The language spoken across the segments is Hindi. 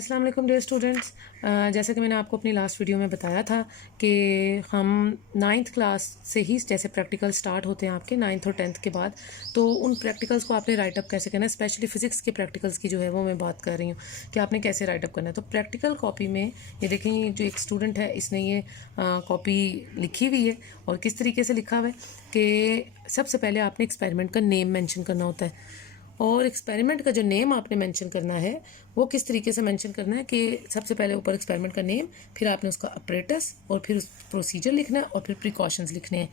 अस्सलाम वालेकुम डियर स्टूडेंट्स। जैसे कि मैंने आपको अपनी लास्ट वीडियो में बताया था कि हम 9th क्लास से ही जैसे प्रैक्टिकल स्टार्ट होते हैं आपके 9th और 10th के बाद, तो उन प्रैक्टिकल्स को आपने राइटअप कैसे करना है। स्पेशली फ़िज़िक्स के प्रैक्टिकल्स की जो है वो मैं बात कर रही हूँ कि आपने कैसे राइटअप करना है। तो प्रैक्टिकल कॉपी में ये देखें, जो एक स्टूडेंट है इसने ये कॉपी लिखी हुई है और किस तरीके से लिखा हुआ है कि सबसे पहले आपने एक्सपेरिमेंट का नेम मेंशन करना होता है। और एक्सपेरिमेंट का जो नेम आपने मेंशन करना है वो किस तरीके से मेंशन करना है कि सबसे पहले ऊपर एक्सपेरिमेंट का नेम, फिर आपने उसका अपरेटस और फिर उस प्रोसीजर लिखना है और फिर प्रिकॉशंस लिखने हैं।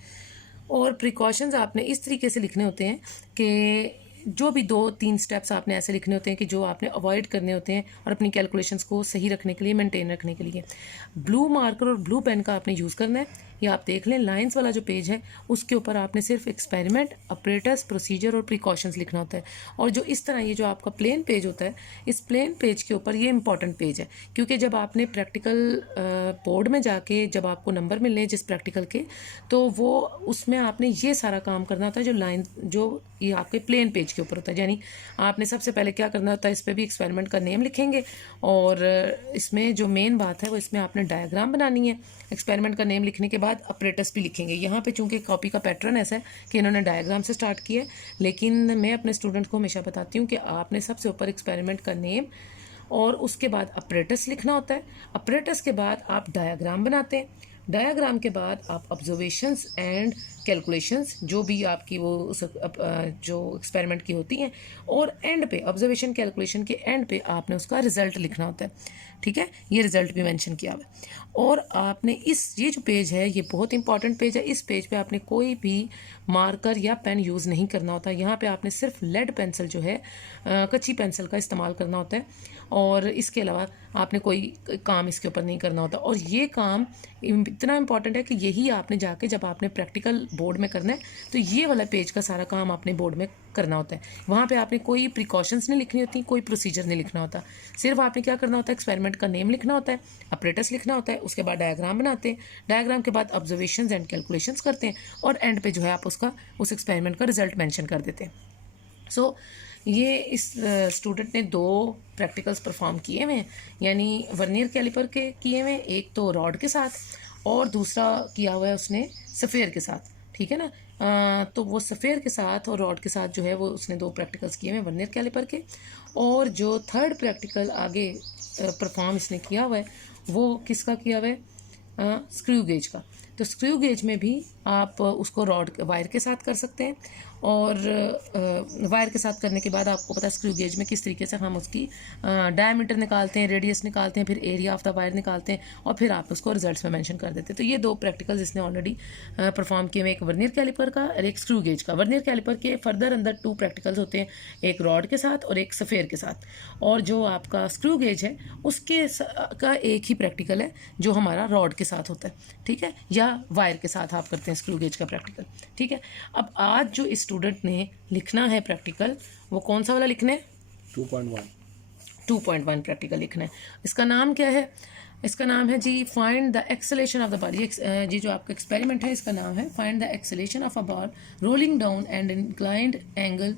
और प्रिकॉशंस आपने इस तरीके से लिखने होते हैं कि जो भी 2-3 स्टेप्स आपने ऐसे लिखने होते हैं कि जो आपने अवॉइड करने होते हैं और अपनी कैलकुलेशंस को सही रखने के लिए, मेंटेन रखने के लिए। ब्लू मार्कर और ब्लू पेन का आपने यूज़ करना है। ये आप देख लें, लाइंस वाला जो पेज है उसके ऊपर आपने सिर्फ एक्सपेरिमेंट, अपरेटस, प्रोसीजर और प्रिकॉशंस लिखना होता है। और जो इस तरह ये जो आपका प्लेन पेज होता है, इस प्लेन पेज के ऊपर ये इंपॉर्टेंट पेज है, क्योंकि जब आपने प्रैक्टिकल बोर्ड में जाके जब आपको नंबर मिलने जिस प्रैक्टिकल के, तो वो उसमें आपने ये सारा काम करना होता है जो लाइन जो ये आपके प्लेन पेज के ऊपर होता है। यानी आपने सबसे पहले क्या करना होता है, इस पर भी एक्सपेरिमेंट का नेम लिखेंगे और इसमें जो मेन बात है वो इसमें आपने डायग्राम बनानी है। एक्सपेरिमेंट का नेम लिखने के बाद अपरेटस भी लिखेंगे। यहाँ पे चूंकि कॉपी का पैटर्न ऐसा है कि इन्होंने डायग्राम से स्टार्ट किया है, लेकिन मैं अपने स्टूडेंट को हमेशा बताती हूँ कि आपने सबसे ऊपर एक्सपेरिमेंट का नेम और उसके बाद अपरेटस लिखना होता है। अपरेटस के बाद आप डायग्राम बनाते हैं। डायग्राम के बाद आप ऑब्जर्वेशंस एंड कैलकुलेशंस जो भी आपकी वो जो एक्सपेरिमेंट की होती हैं, और एंड पे ऑब्जर्वेशन कैलकुलेशन के एंड पे आपने उसका रिजल्ट लिखना होता है। ठीक है, ये रिजल्ट भी मेंशन किया हुआ है। और आपने ये जो पेज है ये बहुत इंपॉर्टेंट पेज है। इस पेज पे आपने कोई भी मार्कर या पेन यूज़ नहीं करना होता। यहाँ पे आपने सिर्फ लेड पेंसिल जो है, कच्ची पेंसिल का इस्तेमाल करना होता है। और इसके अलावा आपने कोई काम इसके ऊपर नहीं करना होता। और ये काम इतना इंपॉर्टेंट है कि यही आपने जाके जब आपने प्रैक्टिकल बोर्ड में करना है तो ये वाला पेज का सारा काम आपने बोर्ड में करना होता है। वहाँ पे आपने कोई प्रिकॉशंस नहीं लिखनी होती, कोई प्रोसीजर नहीं लिखना होता। सिर्फ आपने क्या करना होता है, एक्सपेरिमेंट का नेम लिखना होता है, अपरेटस लिखना होता है, उसके बाद डायग्राम बनाते हैं, डायग्राम के बाद ऑब्जर्वेशंस एंड कैलकुलेशंस करते हैं, और एंड पे जो है आप उस एक्सपेरिमेंट का रिजल्ट मेंशन कर देते हैं। सो ये इस स्टूडेंट ने 2 प्रैक्टिकल्स परफॉर्म किए हुए हैं, यानी वर्नियर कैलिपर के किए हुए हैं, एक तो रॉड के साथ और दूसरा किया हुआ है उसने सफ़ेयर के साथ। ठीक है ना, तो वो सफ़ेयर के साथ और रॉड के साथ जो है वो उसने 2 प्रैक्टिकल्स किए हुए हैं वर्नियर कैलिपर के। और जो थर्ड प्रैक्टिकल आगे परफॉर्म इसने किया हुआ है वो किसका किया हुआ है, स्क्रू गेज का। तो स्क्रू गेज में भी आप उसको रॉड वायर के साथ कर सकते हैं, और वायर के साथ करने के बाद आपको पता है स्क्रू गेज में किस तरीके से हम उसकी डायमीटर निकालते हैं, रेडियस निकालते हैं, फिर एरिया ऑफ द वायर निकालते हैं, और फिर आप उसको रिजल्ट्स में मेंशन कर देते हैं। तो ये 2 प्रैक्टिकल्स इसने ऑलरेडी परफॉर्म किए हुए, एक वर्नियर कैलिपर का और एक स्क्रू गेज का। वर्नियर कैलिपर के फर्दर अंदर 2 प्रैक्टिकल्स होते हैं, एक रॉड के साथ और एक सफ़ेयर के साथ। और जो आपका स्क्रू गेज है उसके का एक ही प्रैक्टिकल है जो हमारा रॉड के साथ होता है। ठीक है, या वायर के साथ आप करते हैं स्क्रू गेज का प्रैक्टिकल। ठीक है, अब आज जो स्टूडेंट ने लिखना है प्रैक्टिकल वो कौन सा वाला लिखना है, 2.1 प्रैक्टिकल लिखना है। इसका नाम क्या है, इसका नाम है जी find the acceleration of the ball. जी जो आपका एक्सपेरिमेंट है इसका नाम है find the acceleration of a ball rolling down and inclined angle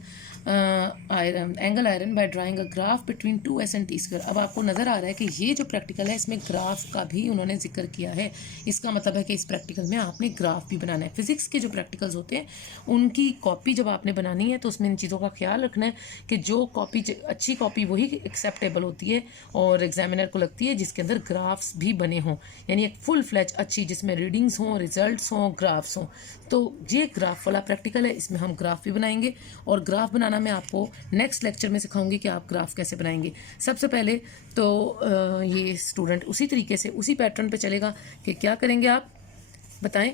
iron by drawing a graph between 2s and t²। अब आपको नज़र आ रहा है कि ये जो प्रैक्टिकल है इसमें ग्राफ का भी उन्होंने जिक्र किया है। इसका मतलब है कि इस प्रैक्टिकल में आपने ग्राफ भी बनाना है। फिजिक्स के जो प्रैक्टिकल्स होते हैं उनकी कॉपी जब आपने बनानी है तो उसमें इन चीज़ों का ख्याल रखना है कि जो कॉपी अच्छी कॉपी वही एक्सेप्टेबल होती है और एग्जामिनर को लगती है जिसके अंदर ग्राफ्स भी बने हों, यानी एक फुल फ्लैज अच्छी जिसमें रीडिंग्स हों, रिजल्ट्स हों, ग्राफ्स हों। तो ये ग्राफ वाला प्रैक्टिकल है, इसमें हम ग्राफ भी बनाएंगे। और ग्राफ बनाना मैं आपको नेक्स्ट लेक्चर में सिखाऊंगी कि आप ग्राफ कैसे बनाएंगे। सबसे पहले तो ये स्टूडेंट उसी तरीके से उसी पैटर्न पे चलेगा कि क्या करेंगे आप बताएं।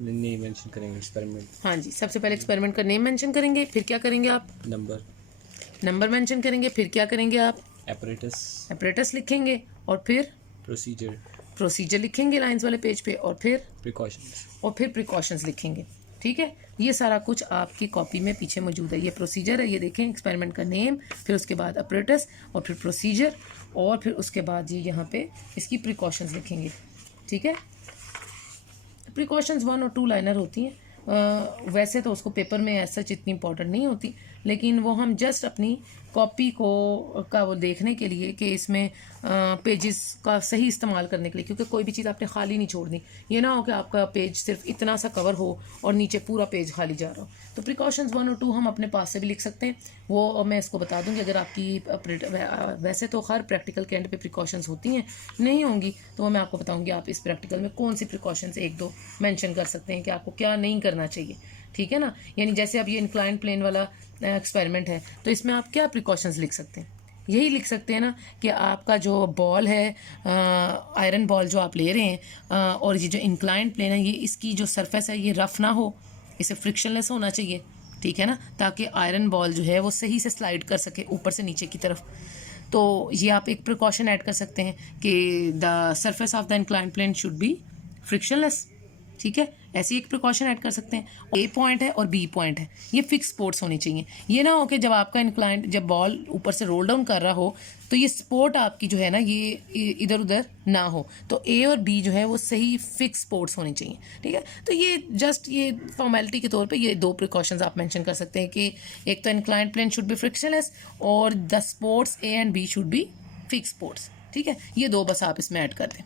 नेम मेंशन करेंगे एक्सपेरिमेंट। हाँ जी, सबसे पहले एक्सपेरिमेंट का नेम मेंशन करेंगे, फिर क्या करेंगे आप, नंबर मेंशन करेंगे, फिर क्या करेंगे आप, अपरेटस लिखेंगे, और फिर प्रोसीजर लिखेंगे लाइंस वाले पेज पे, और फिर प्रिकॉशंस लिखेंगे। ठीक है, ये सारा कुछ आपकी कॉपी में पीछे मौजूद है। ये प्रोसीजर है, ये देखें, एक्सपेरिमेंट का नेम, फिर उसके बाद अपरेटस और फिर प्रोसीजर, और फिर उसके बाद ये यहाँ पे इसकी प्रिकॉशंस लिखेंगे। ठीक है, प्रिकॉशंस 1 और 2 लाइनर होती हैं वैसे तो उसको पेपर में ऐसा सच इतनी इंपॉर्टेंट नहीं होती, लेकिन वो हम जस्ट अपनी कॉपी का वो देखने के लिए कि इसमें पेजेस का सही इस्तेमाल करने के लिए, क्योंकि कोई भी चीज़ आपने खाली नहीं छोड़नी। ये ना हो कि आपका पेज सिर्फ इतना सा कवर हो और नीचे पूरा पेज खाली जा रहा हो। तो प्रिकॉशंस 1 और 2 हम अपने पास से भी लिख सकते हैं, वो मैं इसको बता दूंगी। अगर आपकी वैसे तो हर प्रैक्टिकल के एंड पे प्रिकॉशंस होती हैं, नहीं होंगी तो वो मैं आपको बताऊंगी आप इस प्रैक्टिकल में कौन सी प्रिकॉशंस 1-2 मेंशन कर सकते हैं कि आपको क्या नहीं करना चाहिए, ठीक है ना। यानी जैसे अब ये इंक्लाइन प्लेन वाला एक्सपेरिमेंट है, तो इसमें आप क्या प्रिकॉशंस लिख सकते हैं? यही लिख सकते हैं ना कि आपका जो बॉल है, आयरन बॉल जो आप ले रहे हैं, और ये जो इंक्लाइंड प्लेन है, ये इसकी जो सरफेस है ये रफ ना हो, इसे फ्रिक्शनलेस होना चाहिए, ठीक है ना, ताकि आयरन बॉल जो है वो सही से स्लाइड कर सके ऊपर से नीचे की तरफ। तो ये आप एक प्रिकॉशन ऐड कर सकते हैं कि the surface of the inclined plane should be frictionless, ठीक है। ऐसी एक प्रिकॉशन ऐड कर सकते हैं। ए पॉइंट है और बी पॉइंट है, ये फिक्स स्पोर्ट्स होनी चाहिए। ये ना हो कि जब आपका इंक्लाइंड, जब बॉल ऊपर से रोल डाउन कर रहा हो तो ये स्पोर्ट आपकी जो है ना ये इधर उधर ना हो। तो ए और बी जो है वो सही फिक्स स्पोर्ट्स होनी चाहिए, ठीक है। तो ये जस्ट ये फॉर्मेलिटी के तौर पे ये 2 प्रिकॉशंस आप मेंशन कर सकते हैं कि एक तो inclined plane should be frictionless और the supports A and B should be fix supports, ठीक है। ये 2 बस आप इसमें ऐड कर दें।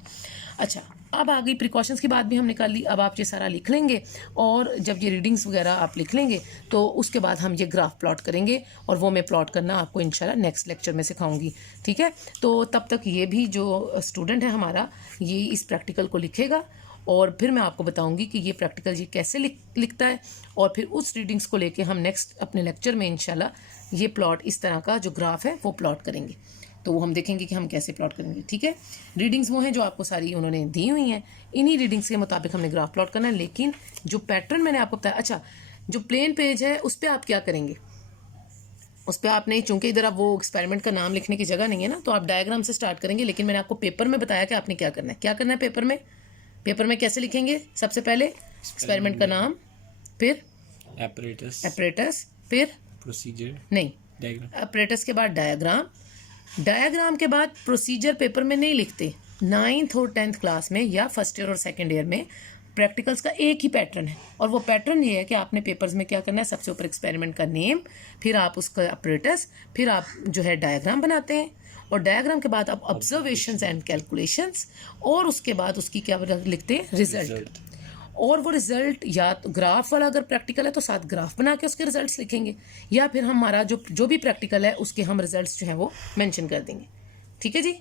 अच्छा, अब आ गई प्रिकॉशंस की बात भी हम निकाल ली। अब आप ये सारा लिख लेंगे और जब ये रीडिंग्स वगैरह आप लिख लेंगे तो उसके बाद हम ये ग्राफ प्लॉट करेंगे, और वो मैं प्लॉट करना आपको इंशाल्लाह नेक्स्ट लेक्चर में सिखाऊंगी, ठीक है। तो तब तक ये भी जो स्टूडेंट है हमारा, ये इस प्रैक्टिकल को लिखेगा और फिर मैं आपको बताऊंगी कि ये प्रैक्टिकल ये कैसे लिखता है, और फिर उस रीडिंग्स को लेके हम नेक्स्ट अपने लेक्चर में इंशाल्लाह ये प्लॉट, इस तरह का जो ग्राफ है वो प्लॉट करेंगे। तो वो हम देखेंगे कि हम कैसे प्लॉट करेंगे, ठीक है। रीडिंग्स वो हैं जो आपको सारी उन्होंने दी हुई हैं, इन्हीं रीडिंग्स के मुताबिक हमने ग्राफ प्लॉट करना है। लेकिन जो पैटर्न मैंने आपको बताया, अच्छा जो प्लेन पेज है उस पर आप क्या करेंगे, उस पर आप नहीं, चूंकि इधर आप वो एक्सपेरिमेंट का नाम लिखने की जगह नहीं है ना, तो आप डायग्राम से स्टार्ट करेंगे। लेकिन मैंने आपको पेपर में बताया कि आपने क्या करना है। क्या करना है पेपर में कैसे लिखेंगे? सबसे पहले एक्सपेरिमेंट का नाम, फिर एपरेटस, फिर प्रोसीजर, नहीं एपरेटस के बाद डायग्राम के बाद प्रोसीजर पेपर में नहीं लिखते। 9th और 10th क्लास में या फर्स्ट ईयर और सेकंड ईयर में प्रैक्टिकल्स का एक ही पैटर्न है, और वो पैटर्न ये है कि आपने पेपर्स में क्या करना है, सबसे ऊपर एक्सपेरिमेंट का नेम, फिर आप उसका एपरेटस, फिर आप जो है डायग्राम बनाते हैं, और डायग्राम के बाद आप ऑब्जर्वेशंस एंड कैलकुलेशंस, और उसके बाद उसकी क्या लिखते हैं, रिजल्ट। और वो रिजल्ट या तो ग्राफ वाला अगर प्रैक्टिकल है तो साथ ग्राफ बना के उसके रिजल्ट्स लिखेंगे, या फिर हमारा जो भी प्रैक्टिकल है उसके हम रिजल्ट्स जो है वो मेंशन कर देंगे, ठीक है जी।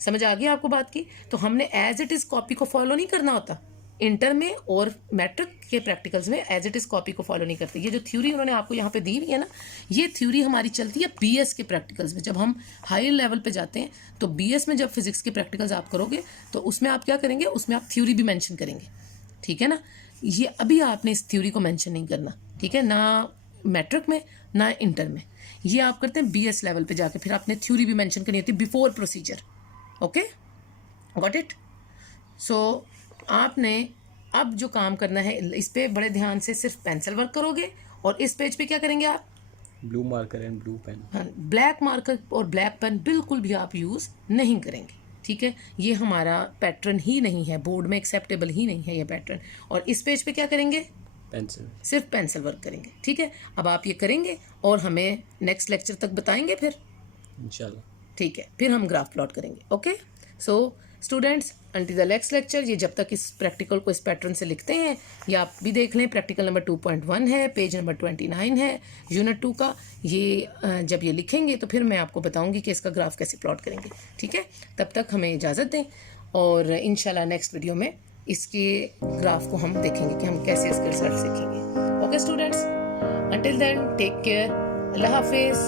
समझ आ गई आपको बात की? तो हमने एज इट इज़ कॉपी को फॉलो नहीं करना होता। इंटर में और मैट्रिक के प्रैक्टिकल्स में एज इट इज़ कॉपी को फॉलो नहीं करते। ये जो थ्योरी उन्होंने आपको यहाँ पे दी हुई है ना, ये थ्योरी हमारी चलती है बीएस के प्रैक्टिकल्स में। जब हम हायर लेवल पे जाते हैं तो बीएस में जब फिजिक्स के प्रैक्टिकल्स आप करोगे तो उसमें आप क्या करेंगे, उसमें आप थ्योरी भी मेंशन करेंगे, ठीक है ना। ये अभी आपने इस थ्योरी को मेंशन नहीं करना, ठीक है, ना मैट्रिक में ना इंटर में। ये आप करते हैं बीएस लेवल पे जाके, फिर आपने थ्योरी भी मेंशन करनी होती है before procedure. Okay, got it. So आपने अब जो काम करना है इस पे बड़े ध्यान से सिर्फ पेंसिल वर्क करोगे, और इस पेज पे क्या करेंगे आप, blue marker and blue pen. हाँ, ब्लैक मार्कर और ब्लैक पेन बिल्कुल भी आप यूज़ नहीं करेंगे, ठीक है। ये हमारा पैटर्न ही नहीं है, बोर्ड में एक्सेप्टेबल ही नहीं है ये पैटर्न। और इस पेज पे क्या करेंगे, पेंसिल, सिर्फ पेंसिल वर्क करेंगे, ठीक है। अब आप ये करेंगे और हमें नेक्स्ट लेक्चर तक बताएंगे फिर इंशाल्लाह, ठीक है। फिर हम ग्राफ प्लॉट करेंगे। Okay, so students until the next lecture, ये जब तक इस प्रैक्टिकल को इस पैटर्न से लिखते हैं, या आप भी देख लें, प्रैक्टिकल नंबर 2.1 है, पेज नंबर 29 है यूनिट 2 का। ये जब ये लिखेंगे तो फिर मैं आपको बताऊंगी कि इसका ग्राफ कैसे प्लॉट करेंगे, ठीक है। तब तक हमें इजाज़त दें, और इंशाल्लाह नेक्स्ट वीडियो में इसके ग्राफ को हम देखेंगे कि हम कैसे इसके रिजल्ट सीखेंगे। Okay students, until then take care, अल्लाह हाफिज़।